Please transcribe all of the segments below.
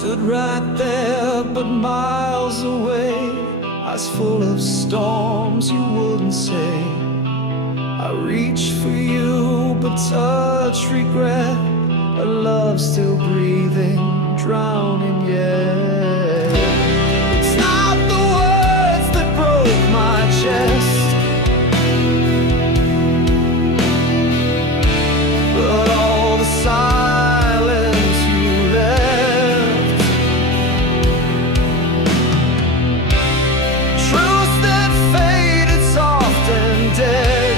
stood right there, but miles away. Eyes full of storms you wouldn't say. I reached for you, but touch regret. A love still breathing, drowning yet. It's not the words that broke my chest, but all the silence you left. Truths that faded soft and dead.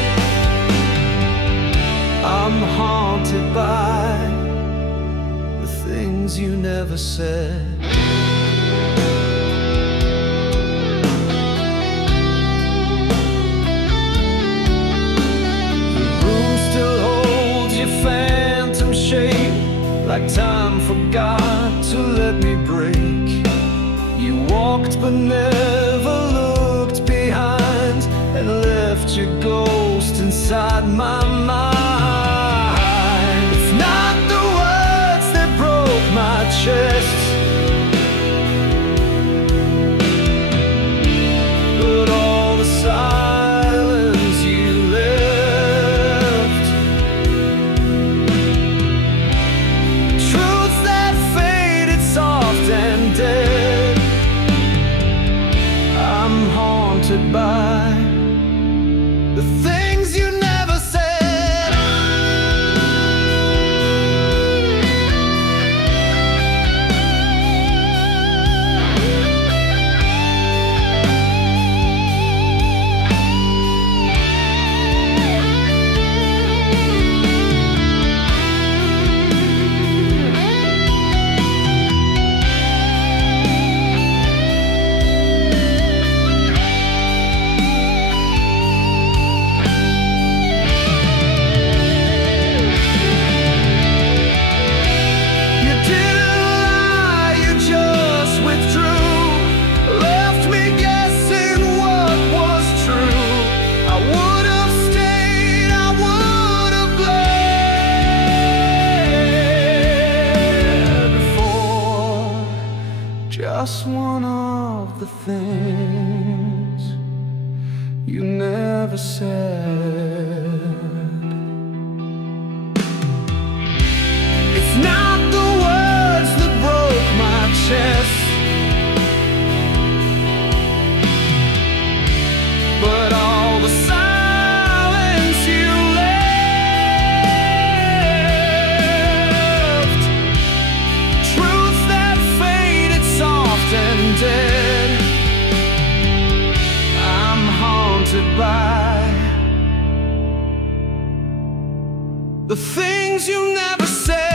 I'm haunted by the things you never said. The room still holds your phantom shape, like time forgot to let me break. You walked but never looked behind, and left your ghost inside my mind. It's not the words that broke my chest, but all the silence you left. Truths that faded soft and dead. I'm haunted by the things you never said. Just one of the things you never said. It's not the words that broke my chest, but all the silence you left. Truths that faded soft and dead. I'm haunted by the things you never said.